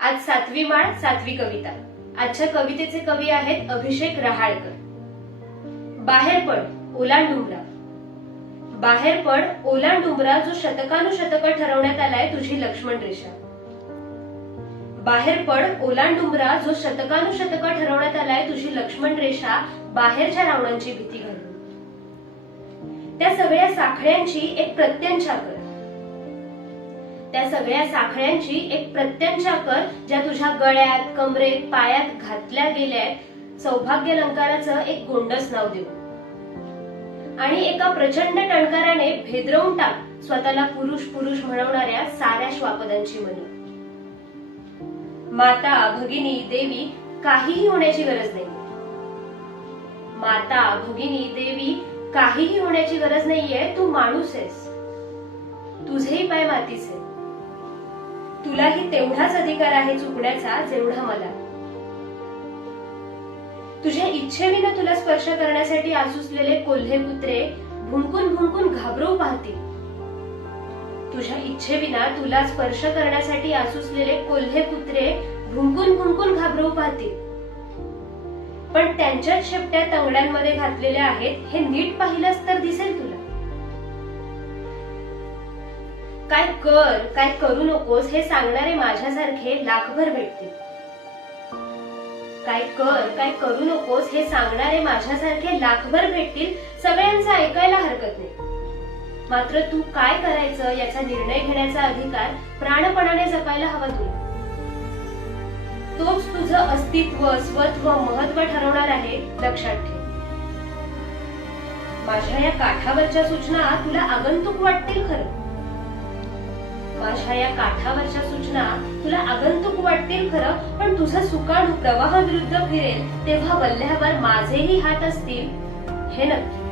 आज सातवी माळ सातवी कविता. आजच्या कवितेचे कवी आहेत अभिषेक रहाळकर. बाहेर पड ओलांडुमरा बाहेर पड ओलांडुमरा जो शतकानुशतक ठरवण्यात आलाय तुझी लक्ष्मण रेषा. बाहेर पड ओलांडुमरा जो शतकानुशतक ठरवण्यात आलाय तुझी लक्ष्मण रेषा बाहेरच्या रावणांची भीती घालून. त्या सगळ्या साखळ्यांची एक प्रत्यंचा कर त्या सगळ्या साखळ्यांची एक प्रत्यंचा कर ज्या तुझ्या गळ्यात कमरेत पायात घातल्या गेल्यात सौभाग्य अलंकाराचं एक गोंडस नाव देऊ. आणि एका प्रचंड टणकाराने भेदरवून टाक स्वतःला पुरुष पुरुष म्हणवणाऱ्या साऱ्या श्वापदांची मनी. माता भगिनी देवी काहीही होण्याची गरज नाही. माता भगिनी देवी काहीही होण्याची गरज नाहीये तू माणूस आहेस. तुझेही पाय मातीचे तुलाही तेवढाच अधिकार आहे चुकण्याचा जेवढा मला. तुझ्या इच्छेविना तुला स्पर्श करण्यासाठी आसुसलेले कोल्हे कुत्रे भुंकून भुंकून घाबरू पाहतील. तुझ्या इच्छेविना तुला स्पर्श करण्यासाठी आसुसलेले कोल्हे कुत्रे भुंकून भुंकून घाबरू पाहतील. पण त्यांच्याच शेपट्या तंगड्यांमध्ये घातलेल्या आहेत हे नीट पाहिलंच तर दिसेल तुला. काय कर काय करू नकोस हे सांगणारे माझ्यासारखे लाखभर भेटतील. काय कर काय करू नकोस हे सांगणारे माझ्यासारखे लाखभर भेटतील सगळ्यांचं ऐकायला हरकत नाही. मात्र तू काय करायचं याचा निर्णय घेण्याचा अधिकार प्राणपणाने जपायला हवा तुला. तोच तुझं अस्तित्व स्वत्व महत्त्व ठरवणार आहे लक्षात ठेव. माझ्या या काठावरच्या सूचना तुला आगंतुक वाटतील खरं. माझ्या या काठावरच्या सूचना तुला आगंतुक वाटतील खरं पण तुझं सुकाणू प्रवाहाविरुद्ध फिरेल तेव्हा वल्ल्यावर माझेही हात असतील. हे नक्की.